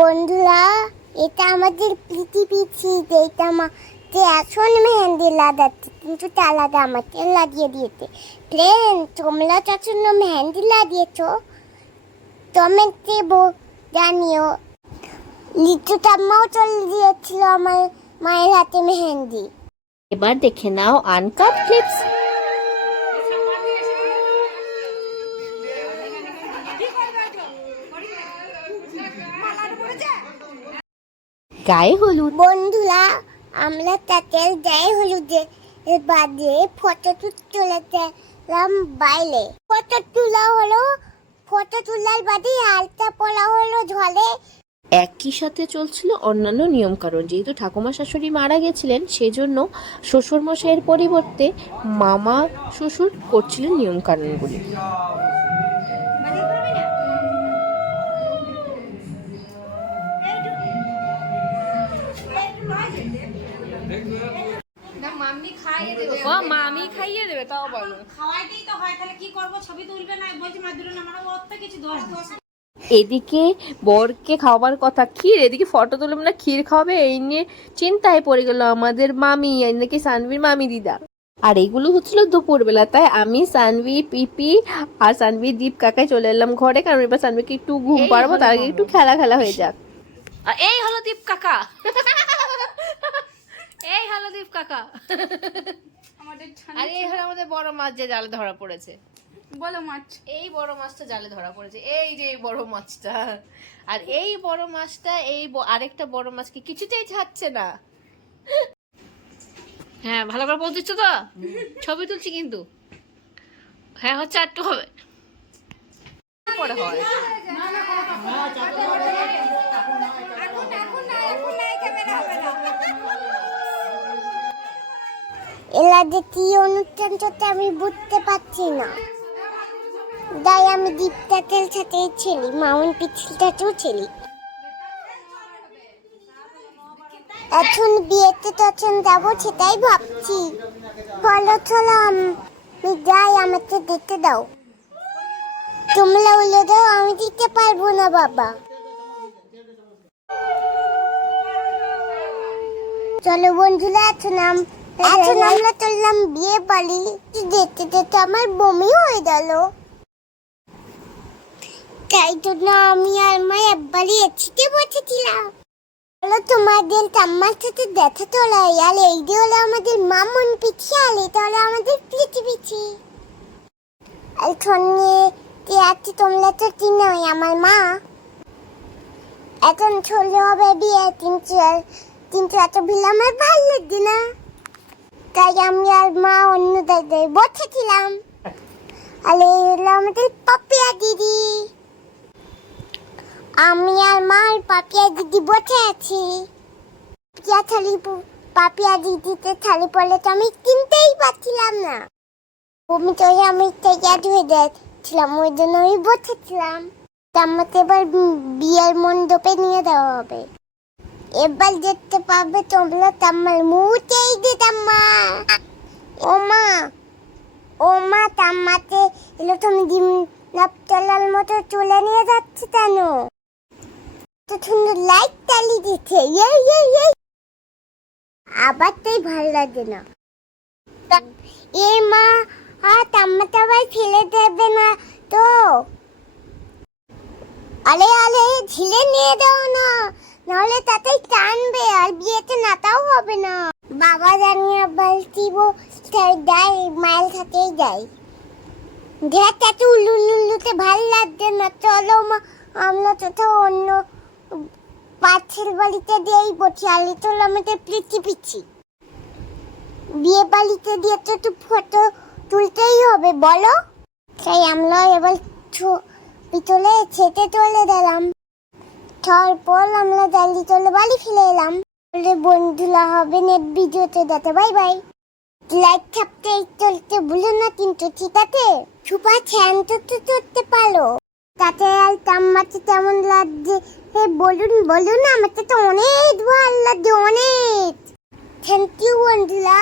বন্ধুরা, এটা আমাদের পৃথিবী ছিল এটা আমাকে এখন মেহেন্দি লাগাচ্ছে, কিন্তু তালাটা আমাকে লাগিয়ে দিয়েছে। প্লেন তোমরা জন্য মেহেন্দি লাগিয়েছো কমেন্টে জানিও। লিচু ঠাম্মাও চলে দিয়েছিল আমার মায়ের হাতে মেহেন্দি। এবার দেখে নাও আনকাট ক্লিপস গায়ে হলুদ। বন্ধুরা আমরা তাতে যাই হলুদে বাদে ফটো তুলে গেলাম বাইরে। ফটো তোলা হলো ফটো তোলার বাদে আলতা পড়া হলো ঝলে। একই সাথে চলছিল অন্যান্য নিয়ম কারণ যেহেতু ঠাকুমা শাশুড়ি মারা গেছিলেন সেজন্য শ্বশুর মশাইয়ের পরিবর্তে মামা শ্বশুর করছিলেন নিয়ম ও মামি খাইয়ে দেবে তাও বলো। খাওয়াইতেই তো হয় তাহলে কি করব? ছবি তুলবে না? বলছি মাদুরে না মানে ওর তো কিছু দোষ এদিকে বরকে খাওয়ার কথা ক্ষীর এদিকে ফটো তুলে না ক্ষীর খাওয়াবে এই নিয়ে চিন্তায় পড়ে গেল আমাদের মামি নাকি সানভির মামি দিদা। আর এগুলো হচ্ছিল দুপুরবেলা তাই আমি সানভি পিপি আর সানভি দীপ কাকাই চলে এলাম ঘরে কারণ এবার সানভিকে একটু ঘুম পারব তার আগে একটু খেলা খেলা হয়ে যাক। এই হলো দীপ কাকা। এই হলো দীপ কাকা আর এই হলো আমাদের বড় মাছ যে জালে ধরা পড়েছে বলো মাছ এই বড় মাছটা জালে ধরা পড়েছে এই যে এই বড় মাছটা আর এই বড় মাছটা এই আরেকটা বড় মাছকে কিছুতেই ছাড়ছে না হ্যাঁ ভালো করে বলছিস তো ছবি তুলছি কিন্তু হ্যাঁ হচ্ছে একটু হবে পরে হয় এলা যে কি অনুষ্ঠান চলছে আমি বুঝতে পারছি না। তাই আমি দীপটাতের সাথেই ছিলি মামুন পিছিলটাতেও ছিলি। এখন বিয়েতে তখন যাব সেটাই ভাবছি। চলো চলো, আমি যাই, আমাকে দেখতে দাও। তোমরা উলে দাও, আমি দিতে পারব না বাবা। চলো বন্ধুরা, এখন আম- এখন আমরা চললাম বিয়ে বাড়ি। দেখতে দেখতে আমার বমি হয়ে গেল। তাই জন্য আমি আর মা একবারই এসিতে বসেছিলাম। চলো তোমাদের ঠাম্মার সাথে দেখা তোলাই আর এই যে হলো আমাদের মামুন পিছি আর এটা হলো আমাদের পিছি পিছি আর সঙ্গে কে আছে তোমরা তো চিনোই আমার মা। এখন চলে হবে বিয়ে কিন্তু কিন্তু এত ভিড় আমার ভালো লাগছে না। তাই আমি আর মা অন্য জায়গায় বসেছিলাম। আর এই হলো আমাদের পাপিয়া দিদি। আমি আর মা আর পাপিয়া দিদি বসে আছি। পাপিয়া থালি পাপিয়া দিদিতে থালি পড়লে তো আমি কিনতেই পারছিলাম না। বমি তো আমি তৈরি হয়ে যাচ্ছিলাম, ওই জন্য আমি বসেছিলাম। আমাকে এবার বিয়ের মণ্ডপে নিয়ে দেওয়া হবে। এবার দেখতে পাবে তোমরা তাম্মার মুহূর্তেই যে তাম্মা। ও মা ও মা তাম্মাতে ডিম নাপতলার মতো চলে নিয়ে যাচ্ছে কেন? তো সুন্দর লাইট তালি দিচ্ছে ইয়ে আবার তাই ভালো লাগে না। এ মা আর তাম্মাতে আবার ফেলে দেবে না তো। আরে আরে ঝিলে নিয়ে দাও না। নাহলে তাতেই টানবে আর বিয়েতে নাতাও হবে না। বাবা জানিয়ে বলতিব তাই দেয়, মায়ের সাথেই দেয়। দেখ এত উল্লু উল্লুতে ভালো লাগছে না। চলো মা, আমরা কোথাও অন্য পাঁচের বাড়িতে দিয়েই বসি আলি চলো আমাদের পিছি পিছি বিয়ে বাড়িতে দিয়ে তো একটু ফটো তুলতেই হবে, বলো? তাই আমরা এবার পিতলে ছেটে চলে দিলাম। তারপর আমরা জালি চলে বাড়ি ফিরে এলাম। বলে বন্ধুরা, হবে নেট ভিডিওতে দেখে বাই বাই লাইক ছাপতে চলতে ভুলো না, কিন্তু ঠিক আছে? সুপা ছ্যান চড়তে চড়তে পারো। তাতে আর তাম্মাতে কেমন লাগছে। হে, বলুন বলুন আমাকে তো অনেক ভালো লাগছে, অনেক। থ্যাংক ইউ বন্ধুরা।